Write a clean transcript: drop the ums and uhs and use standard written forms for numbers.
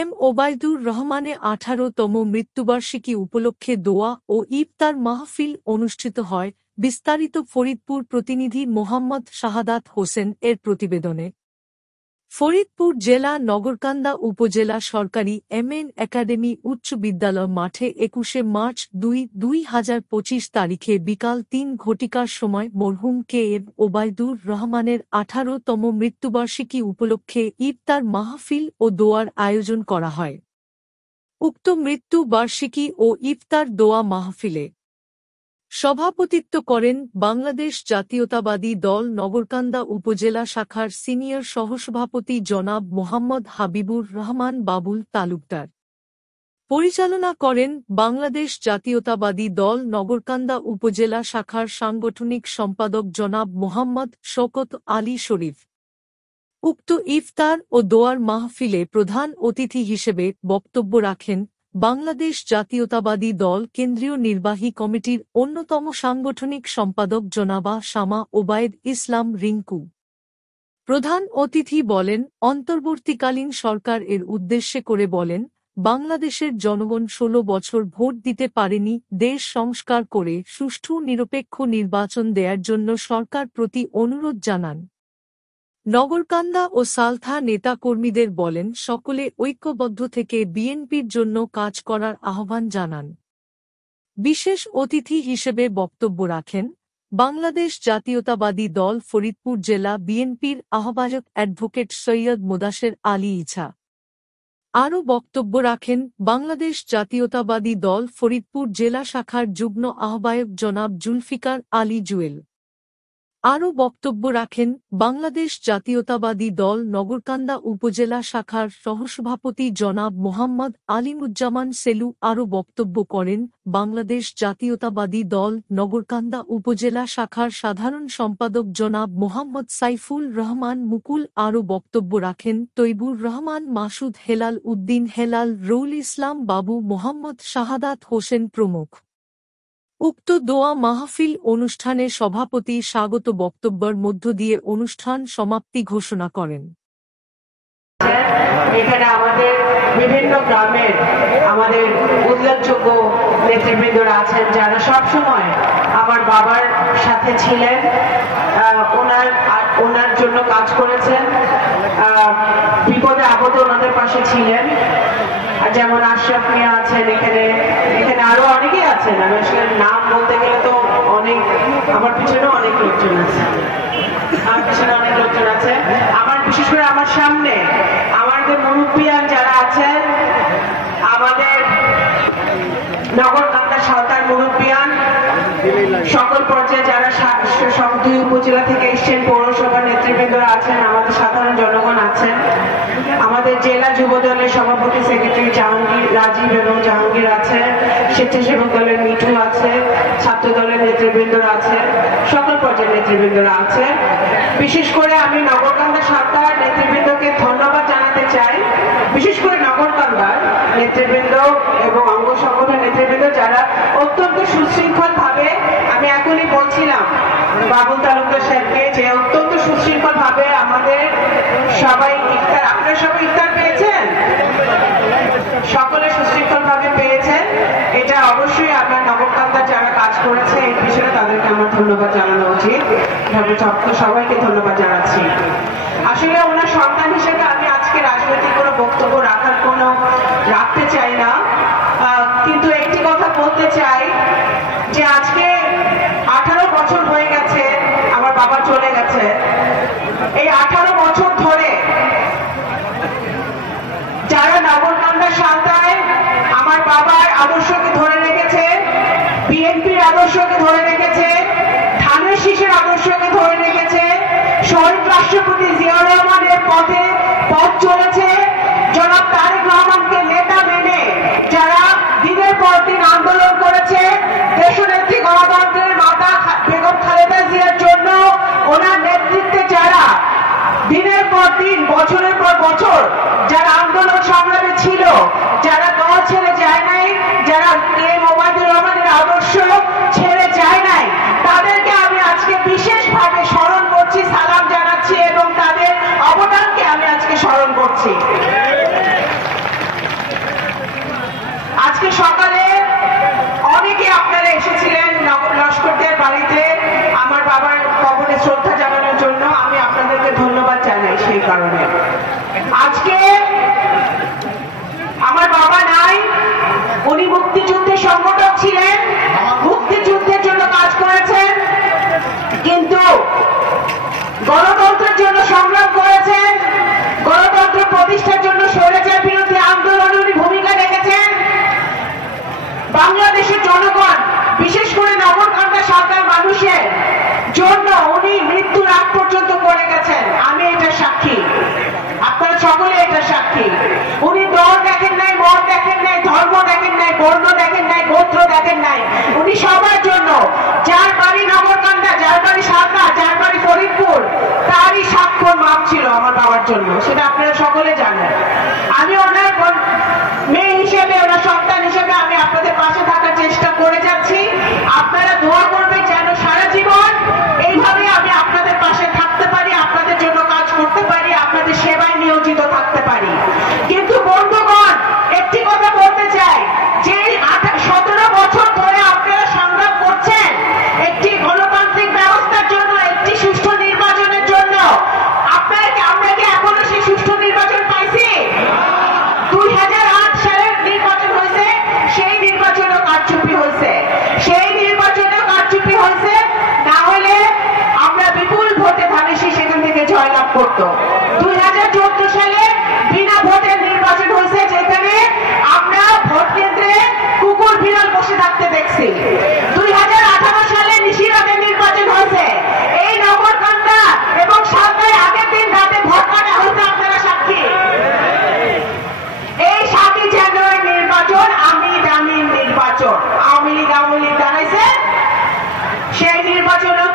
M Obaidur রহমানের 18তম মৃত্যুবার্ষিকী উপলক্ষে দোয়া ও ইফতার মাহফিল অনুষ্ঠিত হয়। বিস্তারিত ফরিদপুর প্রতিনিধি মোহাম্মদ শাহাদাত হোসেন এর প্রতিবেদনে। ফরিদপুর জেলা নগরকান্দা উপজেলা সরকারি এমএন একাডেমি উচ্চ বিদ্যালয় মাঠে 21 মার্চ 2025 তারিখে বিকাল 3 ঘটিকার সময় মরহুম কে এম ওবায়দুর রহমানের 18তম মৃত্যুবার্ষিকী উপলক্ষে ইফতার মাহফিল ও দোয়ার আয়োজন করা হয়। উক্ত মৃত্যু বার্ষিকী ও ইফতার দোয়া মাহফিলে সভাপতিত্ব করেন বাংলাদেশ জাতীয়তাবাদী দল নগরকান্দা উপজেলা শাখার সিনিয়র সহসভাপতি জনাব মোহাম্মদ হাবিবুর রহমান বাবুল তালুকদার। পরিচালনা করেন বাংলাদেশ জাতীয়তাবাদী দল নগরকান্দা উপজেলা শাখার সাংগঠনিক সম্পাদক জনাব মোহাম্মদ শওকত আলী শরীফ। উক্ত ইফতার ও দোয়ার মাহফিলে প্রধান অতিথি হিসেবে বক্তব্য রাখেন বাংলাদেশ জাতীয়তাবাদী দল কেন্দ্রীয় নির্বাহী কমিটির অন্যতম সাংগঠনিক সম্পাদক জনাবা শামা ওবায়েদ ইসলাম রিঙ্কু। প্রধান অতিথি বলেন, অন্তর্বর্তীকালীন সরকার এর উদ্দেশ্যে করে বলেন, বাংলাদেশের জনগণ 16 বছর ভোট দিতে পারেনি। দেশ সংস্কার করে সুষ্ঠু নিরপেক্ষ নির্বাচন দেয়ার জন্য সরকার প্রতি অনুরোধ জানান। নগরকান্দা ও সালথা নেতাকর্মীদের বলেন, সকলে ঐক্যবদ্ধ থেকে বিএনপির জন্য কাজ করার আহ্বান জানান। বিশেষ অতিথি হিসেবে বক্তব্য রাখেন বাংলাদেশ জাতীয়তাবাদী দল ফরিদপুর জেলা বিএনপির আহ্বায়ক অ্যাডভোকেট সৈয়দ মোদাশের আলী ইছা। আরও বক্তব্য রাখেন বাংলাদেশ জাতীয়তাবাদী দল ফরিদপুর জেলা শাখার যুগ্ম আহ্বায়ক জনাব জুলফিকার আলী জুয়েল। আরও বক্তব্য রাখেন বাংলাদেশ জাতীয়তাবাদী দল নগরকান্দা উপজেলা শাখার সহসভাপতি জনাব মোহাম্মদ আলিমুজ্জামান সেলু। আরও বক্তব্য করেন বাংলাদেশ জাতীয়তাবাদী দল নগরকান্দা উপজেলা শাখার সাধারণ সম্পাদক জনাব মোহাম্মদ সাইফুল রহমান মুকুল। আরও বক্তব্য রাখেন তৈবুর রহমান মাসুদ, হেলাল উদ্দিন হেলাল, রৌল ইসলাম বাবু, মোহাম্মদ শাহাদাত হোসেন প্রমুখ। উক্ত দোয়া মাহফিল অনুষ্ঠানে সভাপতি স্বাগত বক্তব্যের মধ্য দিয়ে অনুষ্ঠান সমাপ্তি ঘোষণা করেন। এখানে আমাদের বিভিন্ন গ্রামের আমাদের উল্লেখযোগ্য নেতৃবৃন্দরা আছেন যারা সবসময় আমার বাবার সাথে ছিলেন, ওনার জন্য কাজ করেছেন, বিপদে আপদে ওনাদের পাশে ছিলেন। যেমন আশরাফ মিয়া আছেন, এখানে আরো অনেকেই আছেন। আমি আসলে নাম বলতে গেলে তো অনেক, আমার পিছনে অনেক লোকজন আছে, আমার বিশেষ করে আমার সামনে আমাদের মুরব্বিয়ান যারা আছেন, আমাদের নগরকান্দা সাঁওতাল মুরব্বিয়ান, সকল পর্যায়ে যারা 2 উপজেলা থেকে এসছেন, পৌরসভার নেতৃবৃন্দরা আছেন, আমাদের সাধারণ জনগণ আছেন, আমাদের জেলা যুব দলের সভাপতি সেক্রেটারি জাহাঙ্গীর, রাজীব এবং জাহাঙ্গীর আছে, স্বেচ্ছাসেবক দলের মিঠু আছে, ছাত্র দলের নেতৃবৃন্দরা আছে, সকল পর্যায়ের নেতৃবৃন্দরা আছে। বিশেষ করে আমি নগরকান্দা সাঁওতাল নেতৃবৃন্দকে ধন্যবাদ জানাতে চাই, বিশেষ করে নগরকান্দার নেতৃবৃন্দ এবং অঙ্গ সংগঠন নেতৃবৃন্দ যারা অত্যন্ত সুশৃঙ্খল ভাবে, আমি এখনই বলছিলাম বাবুল তালুকদার সাহেবকে যে অত্যন্ত সুশৃঙ্খল ভাবে আমাদের সবাই ইফতার, আপনারা সবাই ইফতার পেয়েছেন, সকলে সুশৃঙ্খল ভাবে পেয়েছেন। এটা অবশ্যই আপনার নগরকান্দা যারা কাজ করেছে এই বিষয়ে তাদেরকে আমার ধন্যবাদ জানানো উচিত। সবাইকে ধন্যবাদ জানাচ্ছি। আসলে ওনার সন্তান হিসেবে আমি আজকে রাজনৈতিক কোনো বক্তব্য রাখতে চাই না, কিন্তু একটি কথা বলতে চাই যে আজকে 18 বছর হয়ে গেছে আমার বাবা চলে গেছে। এই 18 বছর ধরে যারা নগরকান্দা সাঁওতাল আমার বাবার আদর্শকে ধরে রেখেছে, বিএনপির আদর্শকে ধরে রেখেছে, ধানের শীষের আদর্শকে ধরে রেখেছে, শহীদ রাষ্ট্রপতি জিয়াউর রহমানের পথ চলেছে, জনাব তারেক রহমানকে নেতা মেনে যারা দিনের পর দিন আন্দোলন করেছে, দেশনেত্রী গণতন্ত্রের মাতা বেগম খালেদা জিয়ার জন্য ওনার নেতৃত্বে যারা দিনের পর দিন বছরের পর বছর যারা আন্দোলন সংগ্রামে ছিল, যারা দল ছেড়ে যায় নাই, যারা এম ওবায়দুর রহমানের আদর্শ ছেড়ে যায় নাই, তাদেরকে আমি আজকে বিশেষভাবে স্মরণ করছি, সালাম জানাচ্ছি এবং তাদের অবদানকে আমি আজকে স্মরণ করছি। আজকে আমার বাবা নাই, উনি মুক্তিযুদ্ধের সংগঠক ছিলেন, মুক্তিযুদ্ধের জন্য কাজ করেছেন, কিন্তু গণতন্ত্রের জন্য সংগ্রাম করেছেন, গণতন্ত্র প্রতিষ্ঠার জন্য স্বৈরাচার বিরোধী আন্দোলনে উনি ভূমিকা রেখেছেন। বাংলাদেশের জনগণ, বিশেষ করে নগরকান্দা সাঁওতাল মানুষের জন্য উনি মৃত্যুর আগ পর্যন্ত করে গেছেন। আমি এটা সাক্ষী, আপনারা সকলে এটা সাক্ষী। উনি দল দেখেন নাই, মত দেখেন নাই, ধর্ম দেখেন নাই, বর্ণ দেখেন নাই, গোত্র দেখেন নাই। উনি সবার জন্য, যার বাড়ি নগরকান্দা, যার বাড়ি সাঁওতাল, যার বাড়ি ফরিদপুর, তারই স্বাক্ষর মাপ ছিল আমার বাবার জন্য, সেটা আপনারা সকলে জানেন। আমি ওনার মেয়ে হিসেবে, ওনার সন্তান হিসেবে আমি আপনাদের পাশে থাকার চেষ্টা করে যাচ্ছি। আপনারা দোয়া করবেন যেন সারা জীবন এইভাবে আমি আপনাদের পাশে থাকতে পারি, আপনাদের জন্য কাজ করতে পারি, আপনাদের সেবায় নিয়োজিত থাকতে পারি। কিন্তু বন্ধুগণ, একটি কথা বলতে চাই, যে 17 বছর ধরে আপনারা সংগ্রাম করছেন একটি গণতান্ত্রিক ব্যবস্থার জন্য, একটি সুষ্ঠু নির্বাচনের জন্য, আমরা কি এখনো সেই সুষ্ঠু নির্বাচন পাইছি? 2008 সালের নির্বাচন হয়েছে, সেই নির্বাচনও কারচুপি হয়েছে, সেই নির্বাচনেও কারচুপি হয়েছে। না হলে আমরা বিপুল ভোটে ধানেশী সেখান থেকে জয়লাভ করত। 2014 সালে বিনা ভোটের নির্বাচন হয়েছে, যেখানে আমরা ভোট কেন্দ্রে কুকুর বিড়াল বসে থাকতে দেখছি। 2018 সালে নিশিরাতের নির্বাচন হয়েছে, এই নগরকান্দা এবং সাঁওতায় আগের দিন রাতে ভোট কাটা হয়েছে, আপনারা সাক্ষী। এই 7 জানুয়ারি নির্বাচন আমি দামির নির্বাচন, আওয়ামী লীগ দাঁড়াইছে, সেই নির্বাচনও